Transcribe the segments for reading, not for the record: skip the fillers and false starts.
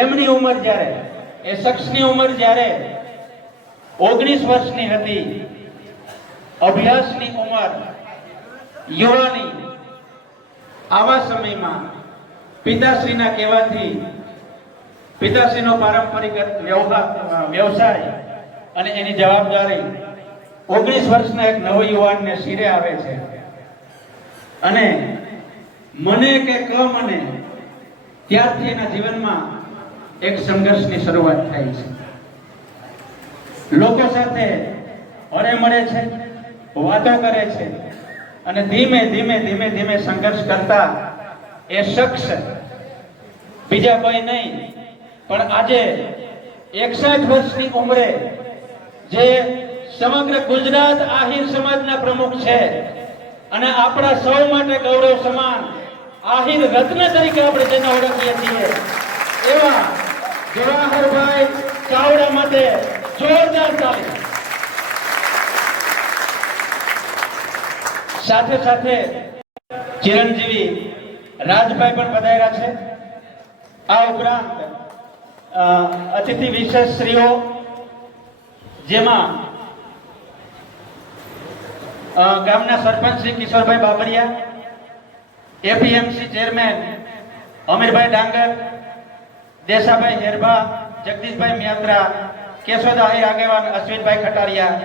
એમની ઉંમર જ્યારે, એ શખ્સની ઉંમર જ્યારે 19 વર્ષની હતી, અભ્યાસની ઉંમર, યુવાની, આવા સમયમાં પિતાશ્રીના કહેવાથી પિતાશ્રીનો પારંપરિક વ્યવસાય અને એની જવાબદારી 19 વર્ષના એક નવયુવાનને શિરે આવે છે. અને મને કે મને ત્યારથી એના જીવનમાં એક સંઘર્ષની શરૂઆત થાય છે. લોકો સાથે હળે મળે છે, વાતો કરે છે અને ધીમે ધીમે સંઘર્ષ કરતા એ શખ્સ બીજા કોઈ નહીં પણ આજે 61 વર્ષની ઉંમરે જે સમગ્ર ગુજરાત આહિર સમાજના પ્રમુખ છે અને આપણા સૌ માટે ગૌરવ સમાન આહિર રત્ન તરીકે આપણે જેને ઓળખીએ છીએ એવા જવાહરભાઈ ચાવડા માટે જોરદાર તાળી. સાથે સાથે ચિરંજીવી રાજભાઈ પણ પધાર્યા છે. આ ઉપરાંત અતિથિ વિશેષ શ્રીઓ, જેમાં ગામના સરપંચ શ્રી કિશોરભાઈ બાબરિયા, એપીએમસી ચેરમેન અમીરભાઈ ડાંગર, દેસાભાઈ હેરભા, જગદીશભાઈ મિયાત્રા, કેશોદ આહિર આગેવાન અશ્વિનભાઈ ખટારિયા,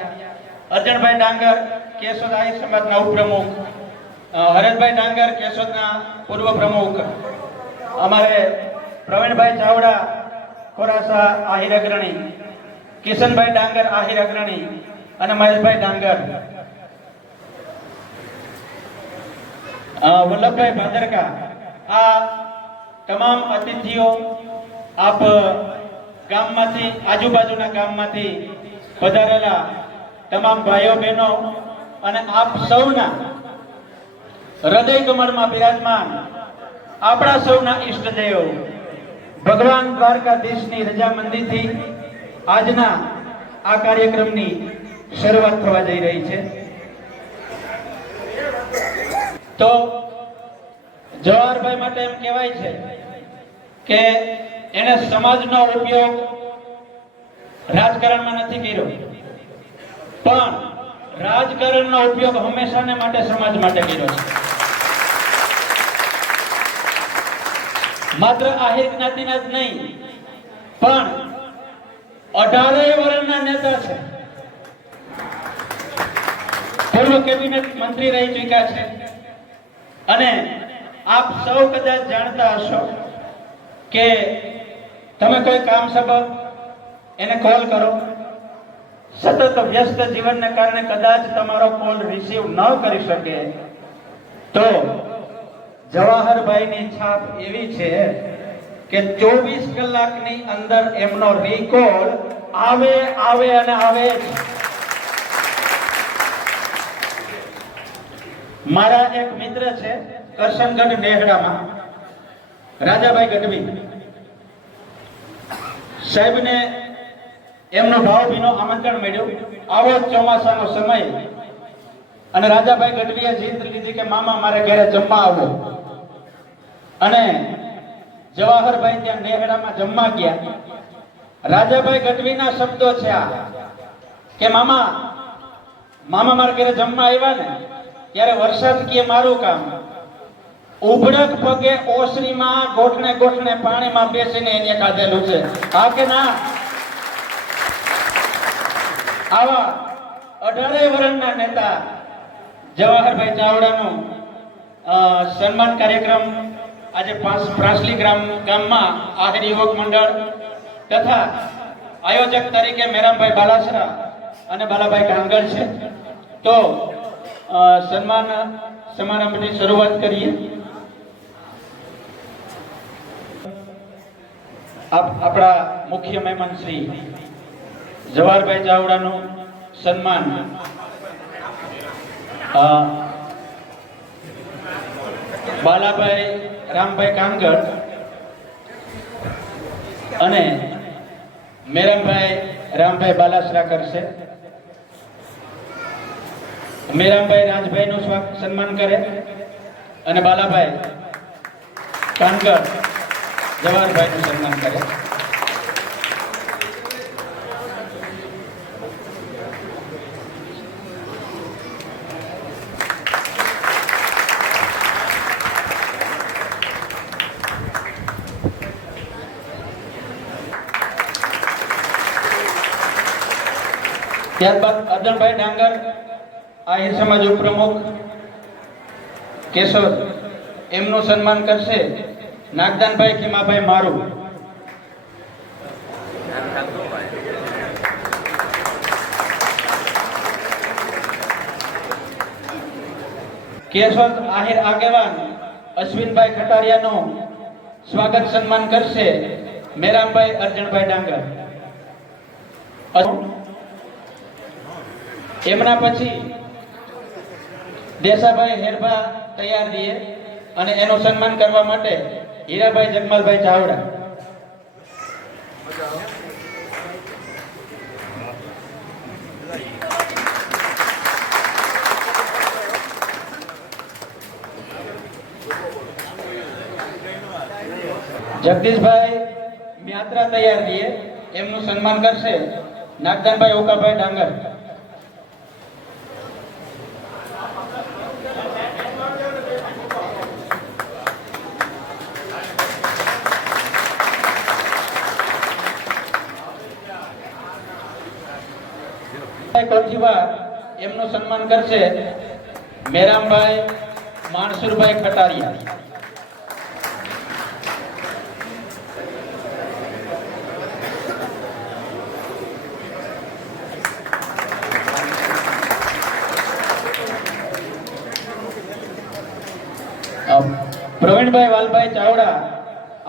અર્જણભાઈ ડાંગર કેશોદ આહિર સમાજના ઉપપ્રમુખ, હરેશભાઈ ડાંગર કેશોદના પૂર્વ પ્રમુખ, અમારે પ્રવીણભાઈ ચાવડા ખોરાસા આહિર અગ્રણી, કિશનભાઈ ડાંગર આહિર અગ્રણી અને મહેશભાઈ ડાંગર, વલ્લભભાઈ ભાદરકા, આ તમામ અતિથિઓ આપ ગામમાંથી, આજુબાજુના ગામમાંથી પધારેલા તમામ ભાઈઓ બહેનો અને આપ સૌના હૃદય કમળમાં બિરાજમાન આપણા સૌના ઈષ્ટદેવ ભગવાન દ્વારકાધીશની રજામંદીથી આજના આ કાર્યક્રમની શરૂઆત થવા જઈ રહી છે. તો જવાહરભાઈ માટે એમ કહેવાય છે કે એને સમાજનો ઉપયોગ રાજકારણમાં નથી કર્યો, પણ રાજકારણનો ઉપયોગ હંમેશાને માટે સમાજ માટે કર્યો છે. માત્ર આહિર જ્ઞાતિના જ નહીં પણ 18 વર્ષના નેતા છે, પૂર્વ કેબિનેટ મંત્રી રહી ચૂક્યા છે અને આપ સૌ કદાચ જાણતા હશો કે તમે કોઈ કામ સબબ એને કોલ કરો, સતત વ્યસ્ત જીવનને કારણે કદાચ તમારો કોલ રિસીવ ન કરી શકે તો જવાહરભાઈની છાપ એવી છે કે 24 કલાકની અંદર એમનો રીકોલ આવે અને આવે જ. મારા એક મિત્ર છે કરશનગઢ નેહડામાં, રાજાભાઈ ગઢવી સાહેબને એમનો ભાવભીનો આમંત્રણ મળ્યું. આવો ચોમાસાનો સમય અને રાજાભાઈ ગઢવીએ જીત લીધી કે મામા મારે ઘરે જમવા આવો. અને જવાહરભાઈ ત્યાં નેહડામાં જમવા ગયા. રાજાભાઈ ગઢવીના શબ્દો છે આ કે મામા મારા ઘરે જમવા આવ્યા ને ત્યારે વરસાદ કે મારું કામ ઉભડક પગે ઓસરીમાં ગોઠણે પાણીમાં બેસીને એને ખાધેલું છે. હા કે ના? આવા 18 વર્ષના નેતા જવાહરભાઈ ચાવડાનો સન્માન કાર્યક્રમ આજે પ્રાસલી ગામમાં આહિર યુવક મંડળ તથા આયોજક તરીકે મેરામભાઈ બાલાસરા અને બાલાભાઈ ડાંગર છે. તો સન્માન સમારંભની શરૂઆત કરીએ. આપણા મુખ્ય મહેમાન શ્રી જવાહરભાઈ ચાવડાનું સન્માન બાલાભાઈ રામભાઈ કાંગડ અને મેરામભાઈ રામભાઈ બાલાસરા કરશે. મેરામભાઈ રાજભાઈ નું સન્માન કરે અને બાલાભાઈ કાનગર જવાહરભાઈનું સન્માન કરે. ત્યારબાદ અર્જણભાઈ ડાંગર આહિર સમાજ ઉપપ્રમુખ કેશોદ એમનું સન્માન કરશે નાગદાનભાઈ ખીમાભાઈ મારું. કેશોદ આહિર આગેવાન અશ્વિનભાઈ ખટારિયાનું સ્વાગત સન્માન કરશે મેરામભાઈ અર્જણભાઈ ડાંગર. એમના પછી દેસાભાઈ હેરભા તૈયાર દીએ અને એનું સન્માન કરવા માટે હીરાભાઈ જગમાલભાઈ ચાવડા. જગદીશભાઈ મ્યાત્રા તૈયાર દીએ એમનું સન્માન કરશે નાગદાનભાઈ ઓકાભાઈ ડાંગર. કોઠીવા એમનું સન્માન કરશે મેરામભાઈ માણસુરભાઈ ખટારિયા. પ્રવીણભાઈ વાલભાઈ ચાવડા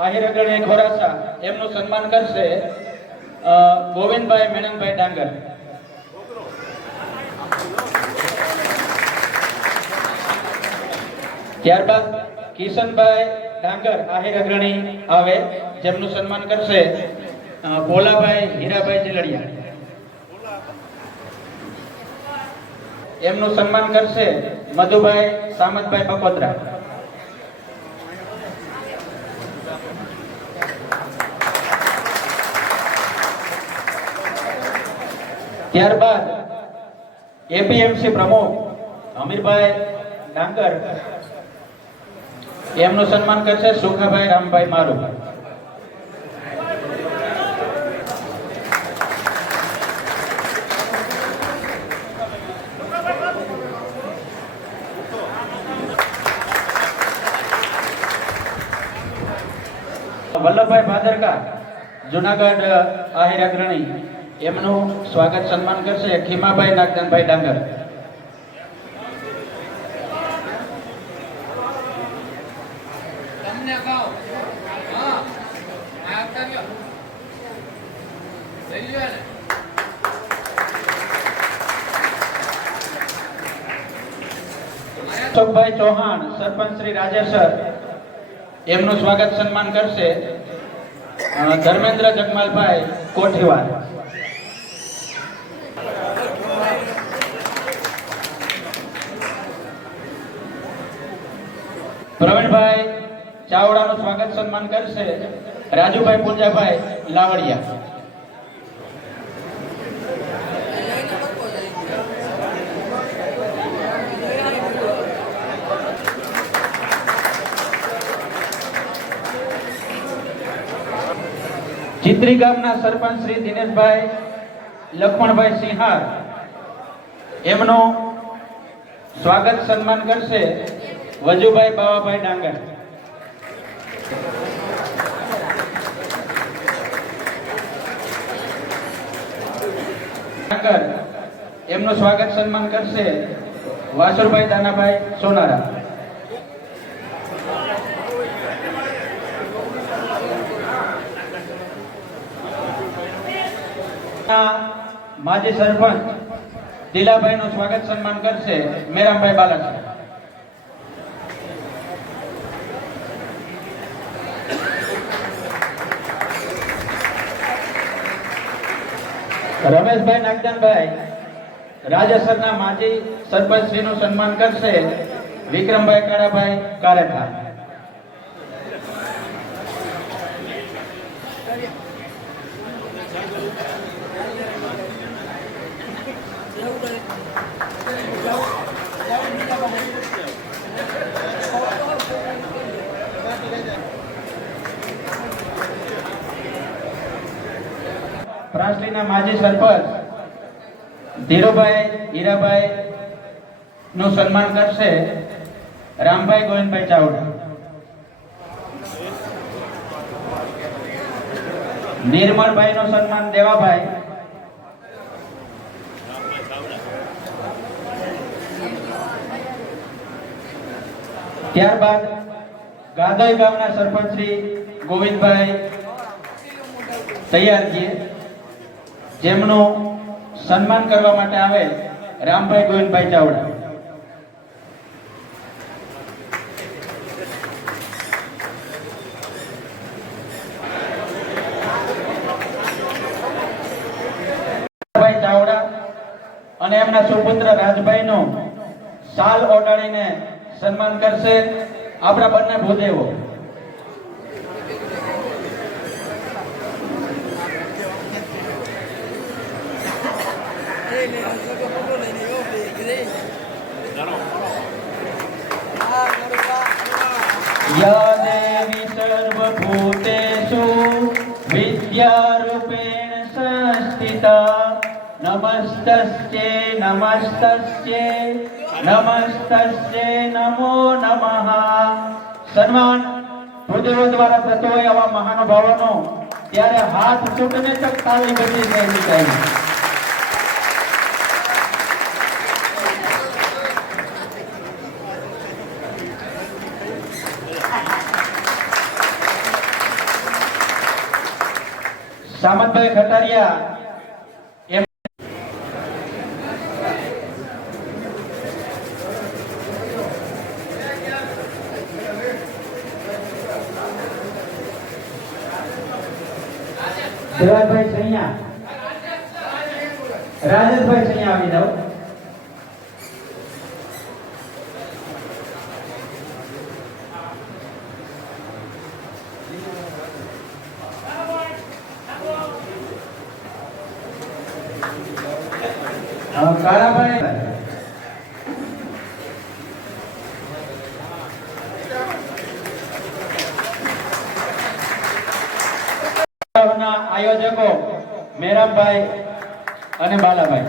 આહિર અગ્રણી ખોરાસા એમનું સન્માન કરશે ગોવિંદભાઈ મેનનભાઈ ડાંગર. ત્યારબાદ કિશનભાઈ ડાંગર આહિર અગ્રણી આવે જેમનું સન્માન કરશે ભોલાભાઈ હીરાભાઈ ચીલડિયા. એમનું સન્માન કરશે મધુભાઈ સામતભાઈ બકોત્રા. ત્યારબાદ એપીએમસી પ્રમુખ અમીરભાઈ ડાંગર એમનું સન્માન કરશે સુખાભાઈ રામભાઈ મારું. વલ્લભભાઈ ભાદરકા જુનાગઢ આહિર અગ્રણી એમનું સ્વાગત સન્માન કરશે ખીમાભાઈ નાગદાનભાઈ ડાંગર. અશોકભાઈ ચૌહાણ સરપંચ શ્રી રાજેસર એમનું સ્વાગત સન્માન કરશે ધર્મેન્દ્ર જગમાલભાઈ કોઠીવાર. પ્રવીણભાઈ ચાવડાનું સ્વાગત સન્માન કરશે રાજુભાઈ પૂંજાભાઈ લાવડિયા. ચિત્રી ગામના સરપંચ શ્રી દિનેશભાઈ લક્ષ્મણભાઈ સિંહાર એમનું સ્વાગત સન્માન કરશે વજુભાઈ બાવાભાઈ ડાંગર. એમનું સ્વાગત સન્માન કરશે વાસુરભાઈ દાનાભાઈ સોનારા. માજી સરપંચ દિલાભાઈ નું સ્વાગત સન્માન કરશે મેરામભાઈ બાલાજી. રમેશભાઈ નાગદાનભાઈ રાજેસરના માજી સરપંચ શ્રી નું સન્માન કરશે વિક્રમભાઈ કાળાભાઈ કારેઠા. ભણસલીના માજી સરપંચ ધીરુભાઈ હીરાભાઈ નું સન્માન કરશે રામભાઈ ગોવિંદભાઈ ચાવડા. નિર્મળભાઈ નું સન્માન દેવાભાઈ. ત્યારબાદ ગાદોઈ ગામના સરપંચ શ્રી ગોવિંદભાઈ તૈયાર છે, જેમનું સન્માન કરવા માટે આવે રામભાઈ ગોવિંદભાઈ ચાવડા. ચાવડા અને એમના સુપુત્ર રાજભાઈ નો શાલ ઓઢાડીને સન્માન કરશે આપણા બંને ભૂદેવો. યા દેવી સર્વભૂતેષુ વિદ્યારૂપેણ સંસ્થિતા નમસ્તસ્યે નમસ્તસ્યે નમસ્તસ્યે નમો નમઃ. સન્માન ભૂદેવો દ્વારા થતો હોય આવા મહાનુભાવોનો ત્યારે હાથ છૂટને તક તાળી બધી થઈ જાય. સામંતભાઈ ખટારિયા દેવાભાઈ સૈયા, રાજેશભાઈ સૈયા આવી જાઓ. કાળાભાઈ આયોજકો મેરામભાઈ અને બાલાભાઈ.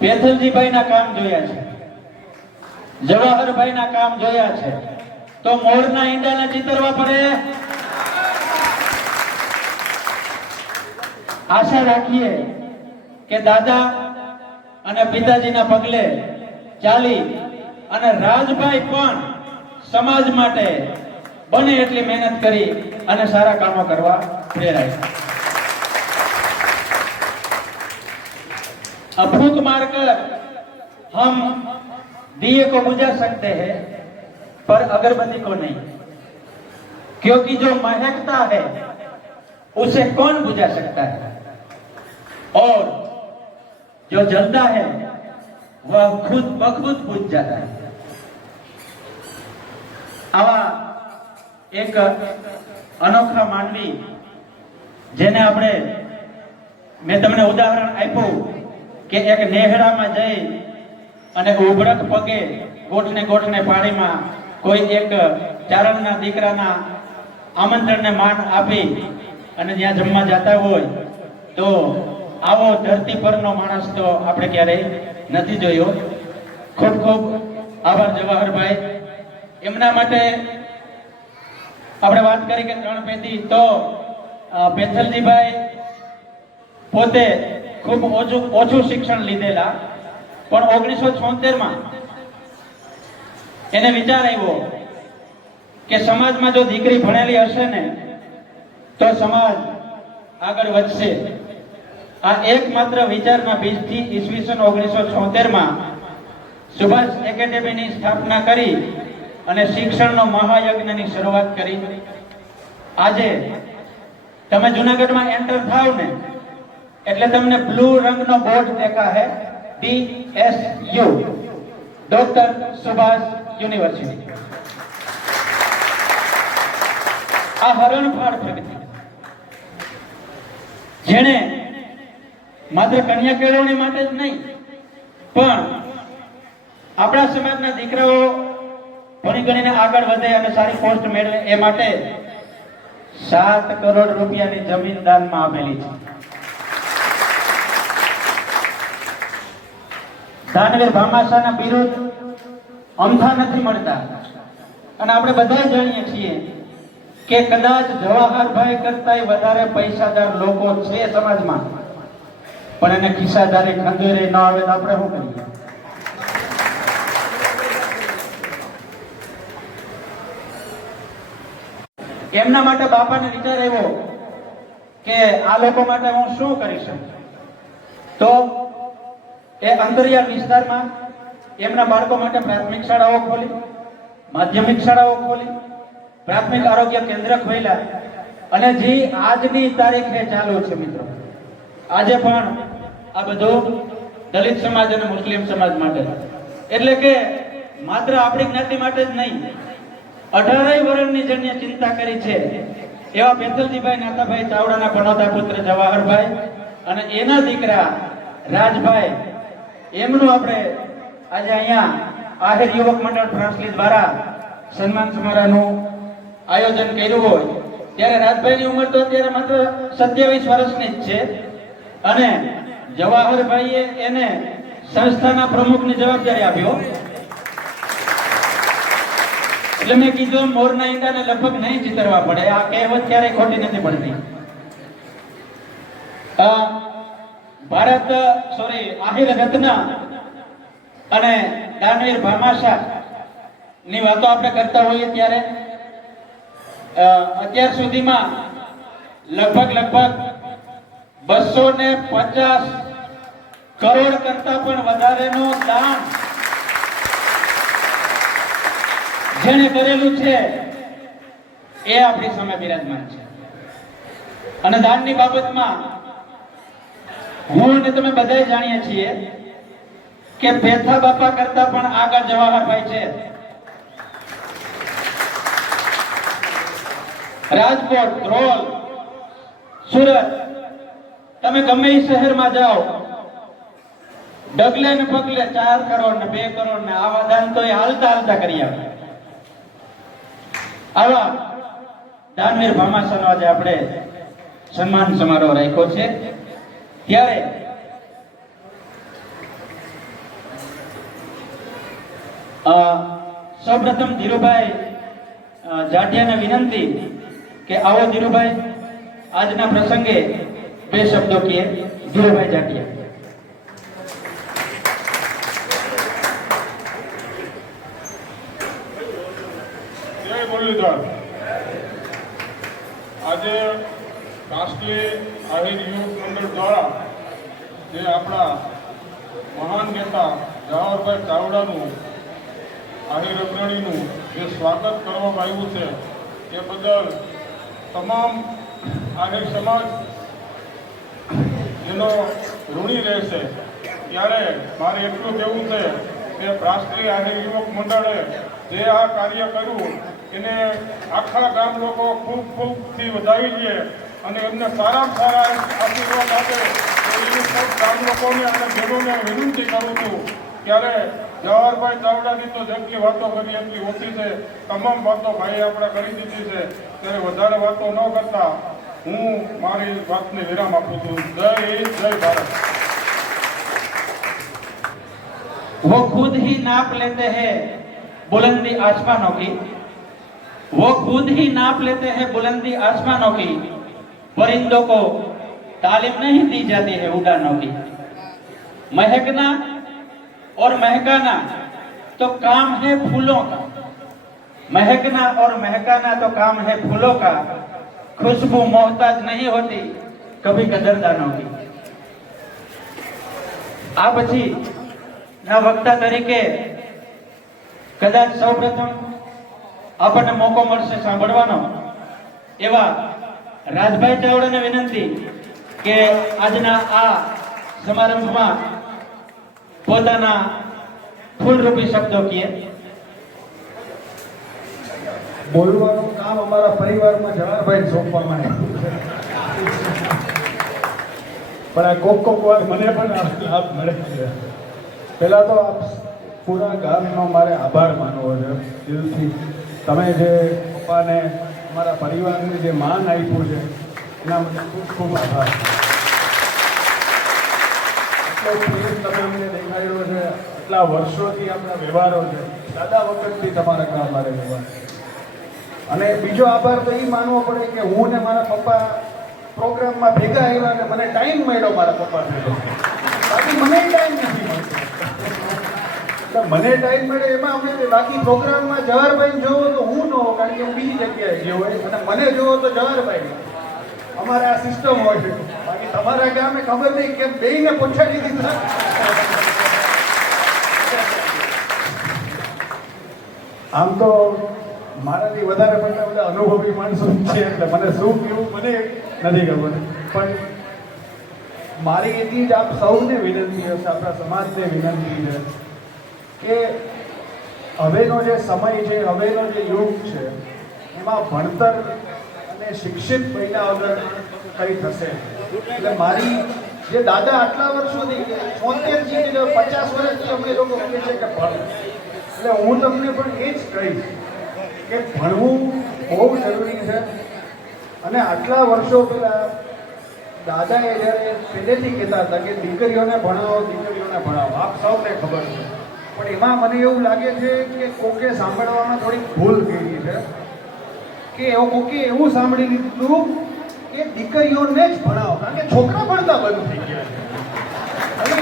પેથલજીભાઈ ના કામ જોયા છે, જવાહરભાઈ ના કામ જોયા છે, તો મોરના ઈંડાને ચિતરવા પડે. આશા રાખીએ કે દાદા અને પિતાજીના પગલે ચાલી અને રાજભાઈ પણ સમાજ માટે બને એટલી મહેનત કરી અને સારા કામો કરવા પ્રેરાય. अफूक मारकर हम दिए को बुझा सकते हैं पर अगरबत्ती को नहीं, क्योंकि जो महकता है उसे कौन बुझा सकता है और जो जलता है वह खुद बखुद बुझ जाता है. आवा एक अनोखा मानवी जेने આપણે મેં તમને ઉદાહરણ આપ્યું કે એક નેહડામાં જઈ અને ઉભરખ પગે ગોઠને પાણીમાં કોઈ એક ચારણના દીકરાના આમંત્રણને માન આપી અને જ્યાં જમવા જતા હોય તો આવો ધરતી પરનો માણસ તો આપણે ક્યારેય નથી જોયો. ખૂબ ખૂબ આભાર જવાહરભાઈ. એમના માટે આપણે વાત કરી કે 3 પેઢી તો પેથલજીભાઈ પોતે ખૂબ ઓછું શિક્ષણ લીધેલા, પણ 1976 એને વિચાર આવ્યો કે સમાજમાં જો દીકરી ભણેલી હશે ને તો સમાજ આગળ વધશે. આ એકમાત્ર વિચારના બીજથી ઈસવીસન 1976 સુભાષ એકેડેમીની સ્થાપના કરી અને શિક્ષણનો મહાયજ્ઞની શરૂઆત કરી. આજે તમે જૂનાગઢમાં એન્ટર થાવ ને એટલે તમને બ્લુ રંગનો બોર્ડ દેખા હે DSU, ડોક્ટર સુભાષ યુનિવર્સિટી. આ હરણફાળ પ્રગતિ જેણે માત્ર કન્યા કેળવણી માટે જ નહીં પણ આપણા સમાજના દીકરાઓ ભણી ગણીને આગળ વધે અને સારી પોસ્ટ મેળવે એ માટે 7 કરોડ રૂપિયાની જમીન દાનમાં આપેલી છે. દાનવીર ભામાશાના બિરુદ અમથા નથી મળતા અને આપણે બધા જાણીએ છીએ કે કદાચ જવાહરભાઈ કરતાંય વધારે પૈસાદાર લોકો છે સમાજમાં, પણ એને ખિસ્સાદારી ખંજોરે ન આવે તો આપણે શું કરીએ? એમના માટે બાપાને વિચાર આવ્યો કે આ લોકો માટે હું શું કરી શકું. તો એ અંતરિયાળ વિસ્તારમાં એમના બાળકો માટે પ્રાથમિક શાળાઓ ખોલી, માધ્યમિક શાળાઓ ખોલી, પ્રાથમિક આરોગ્ય કેન્દ્ર ખોલ્યા અને જે આજની તારીખે ચાલુ છે મિત્રો. આજે પણ આ બધું દલિત સમાજ અને મુસ્લિમ સમાજ માટે, એટલે કે માત્ર આપણી જ્ઞાતિ માટે જ નહીં, 18 વર્ષની જેને ચિંતા કરી છે એવા પેથલજીભાઈ નાથાભાઈ ચાવડાના પનોતા પુત્ર જવાહરભાઈ અને એના દીકરા રાજભાઈ, એમનું આપણે આજે અહીંયા આહિર યુવક મંડળ પ્રાંસલી દ્વારા સન્માન સમારોહનું આયોજન કર્યું હોય ત્યારે રાજભાઈની ઉંમર તો અત્યારે માત્ર 27 વર્ષની જ છે અને જવાહરભાઈએ એને સંસ્થાના પ્રમુખની જવાબદારી આપ્યો. એટલે મેં કીધું મોરના ઈંડાને લગભગ નહીં ચિતરવા પડે, આ કહેવત ક્યારેય ખોટી નથી પડતી. આહિર રત્ન અને દાનવીર ભામાશા ની વાતો આપણે કરતા હોઈએ ત્યારે અત્યાર સુધીમાં લગભગ 250 કરોડ કરતા પણ વધારેનું દાન જેને કરેલું છે એ આપણી સામે બિરાજમાન છે. અને દાનની બાબતમાં હું અને તમે બધા જાણીએ છીએ કે પેથા બાપા કરતા પણ આગળ જવાહરભાઈ છે. રાજકોટ, ધ્રોલ, સુરત, તમે ગમે એ શહેરમાં જાઓ, ડગલે ને પગલે 4 કરોડ ને 2 કરોડ ને આવા દાન તો એ હાલતા કરી આવે. આવા દાનવીર ભામાશાનો આજે આપણે સન્માન સમારોહ રાખ્યો છે. ત્યારે સૌપ્રથમ ધીરુભાઈ જાટિયાને વિનંતી કે આવો ધીરુભાઈ આજના પ્રસંગે 2 શબ્દો કહે. ધીરુભાઈ જાટિયા. જય મુરલીધર. આજે રાષ્ટ્રીય આહિર યુવક મંડળ દ્વારા જે આપણા મહાન નેતા જવાહરભાઈ ચાવડાનું આહિર અગ્રણીનું જે સ્વાગત કરવામાં આવ્યું છે એ બદલ તમામ આહિર સમાજ એનો ઋણી રહેશે. ત્યારે મારે એટલું કહેવું છે કે રાષ્ટ્રીય આહિર યુવક મંડળે જે આ કાર્ય કર્યું એને આખા ગામ લોકો ખૂબથી વધાવી લે અને એમને સારામાં સારા આશીર્વાદ આપે. એ સૌ ગામ લોકોને અને બહેનોને વિનંતી કરું છું. ત્યારે જવાહરભાઈ ચાવડાની તો જેટલી વાતો કરી એટલી ઓછી છે. તમામ વાતો ભાઈ આપણે કરી દીધી છે. ત્યારે વધારે વાતો ન કરતા હું મારી વાતને વિરામ આપું છું. જય હિન્દ, જય ભારત. वो खुद ही नाप लेते हैं बुलंदी आसमानों की, वो खुद ही नाप लेते हैं बुलंदी आसमानों की, परिंदों को तालीम नहीं दी जाती है उड़ानों की. महकना और महकाना तो काम है फूलों का, महकना और महकाना तो काम है फूलों का, खुशबू मोहताज नहीं होती कभी कदरदानों की. આ પછી ના વક્તા તરીકે કદાચ સૌપ્રથમ આપણને મોકો મળશે સાંભળવાનો એવા રાજભાઈ ચાવડાને વિનંતી કે આજના આ સમારંભમાં પોતાના ફૂલરૂપી શબ્દો કહે. બોલવાનું કામ અમારા પરિવારમાં જવાહરભાઈ સોંપવામાં આવ્યું છે, પણ આ કોક વાર મને પણ લાભ મળે છે. પહેલાં તો આપ પૂરા ગામનો મારે આભાર માનવો છે દિલથી. તમે જે પપ્પાને અમારા પરિવારને જે માન આપ્યું છે એના માટે ખૂબ ખૂબ આભાર. એટલો પ્રેમ તમે અમને દેખાડ્યો છે, આટલા વર્ષોથી આપણા વ્યવહારો છે, દાદા વખતથી તમારા ગામ મારે વ્યવહાર. અને બીજો આભાર તો એ માનવો પડે કે હું ને મારા પપ્પા પ્રોગ્રામમાં ભેગા આવ્યા અને મને ટાઈમ મળ્યો મારા પપ્પા ભેગો. બાકી મને ટાઈમ નથી મળતો. એટલે મને ટાઈમ મળે એમાં અમે બાકી પ્રોગ્રામમાં જવાહરભાઈ જોવો તો હું ન હોઉં, કારણ કે હું બીજી જગ્યાએ ગયો હોય, અને મને જોવો તો જવાહરભાઈ. અમારે આ સિસ્ટમ હોય છે. બાકી તમારા ગામે ખબર નહીં કેમ બેયને પહોંચાડી દીધા. આમ તો મારાથી વધારે પડતા બધા અનુભવી માણસો છે, એટલે મને શું કહેવું મને નથી ખબર. પણ મારી એટલી જ આપ સૌને વિનંતી હશે, આપણા સમાજને વિનંતી છે કે હવેનો જે સમય છે, હવેનો જે યુગ છે, એમાં ભણતર અને શિક્ષિત બન્યા વગર કંઈ થશે. એટલે મારી જે દાદા આટલા વર્ષોથી 76 થી 50 વર્ષથી અમે લોકો કહે છે કે ભણ, એટલે હું તમને પણ એ જ કહીશ કે ભણવું બહુ જરૂરી છે. અને આટલા વર્ષો પહેલા દાદાએ જ્યારે પહેલેથી કહેતા હતા કે દીકરીઓને ભણાવો, દીકરીઓને ભણાવો, આપ સૌને ખબર છે. પણ એમાં મને એવું લાગે છે કે કોકે સાંભળવામાં થોડી ભૂલ કરી છે, કે કોકે એવું સાંભળી લીધું કે દીકરીઓને જ ભણાવો, કારણ કે છોકરા ભણતા બંધ થઈ ગયા છે. અને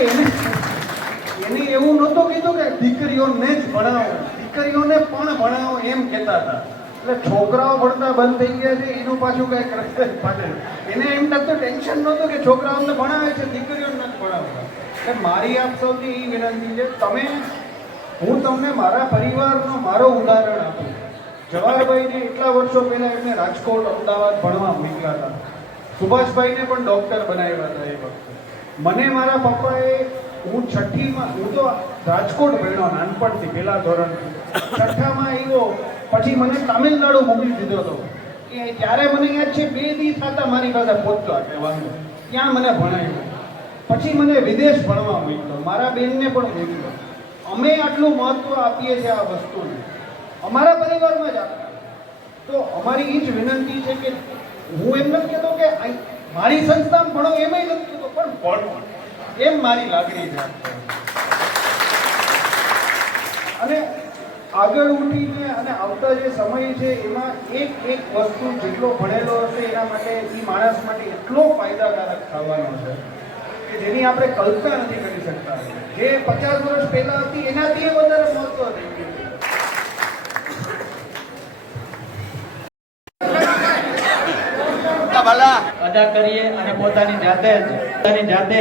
એને એવું નહોતું કીધું કે દીકરીઓને જ ભણાવો, દીકરીઓને પણ ભણાવો એમ કહેતા હતા. એટલે છોકરાઓ ભણતા બંધ થઈ ગયા છે એનું પાછું કંઈક રસ્તે ફાટે. એને એમ થતું ટેન્શન નહોતું કે છોકરાઓને ભણાવે છે, દીકરીઓને નથી ભણાવતા. એટલે મારી આપ સૌથી એ વિનંતી છે, હું તમને મારા પરિવારનો મારો ઉદાહરણ આપું. જવાહરભાઈને એટલા વર્ષો પહેલા એમને રાજકોટ, અમદાવાદ ભણવા મોકલ્યા હતા. સુભાષભાઈને પણ ડૉક્ટર બનાવ્યા હતા એ વખતે. મને મારા પપ્પાએ, હું છઠ્ઠીમાં, હું તો રાજકોટ ભણ્યો નાનપણથી, પહેલા ધોરણથી. છઠ્ઠામાં આવ્યો પછી મને તામિલનાડુ મોકલી દીધો હતો. કે ત્યારે મને યાદ છે 2 દિવસ થતા મારી પાસે પહોંચવા કહેવાનું, ત્યાં મને ભણાવ્યું. પછી મને વિદેશ ભણવા મોકલ્યો, મારા બેનને પણ મોકલ્યો. અમે આટલું મહત્વ આપીએ છીએ આ વસ્તુને, અમારા પરિવારમાં જ આપીએ. તો અમારી એ જ વિનંતી છે કે હું એમ નથી કહેતો કે મારી સંસ્થામાં ભણો, એમાંય નથી કહેતો, પણ ભણો એમ મારી લાગણી છે. અને આગળ ઉઠીને અને આવતા જે સમય છે એમાં એક વસ્તુ જેટલો ભણેલો હશે એના માટે, એ માણસ માટે એટલો ફાયદાકારક થવાનો છે કે જેની આપણે કલ્પના નથી કરી શકતા. જે 50 વર્ષ પહેલા હતી એનાથી વધારે મહત્વ થઈ ગયું. અદા કરીએ અને પોતાની જાતે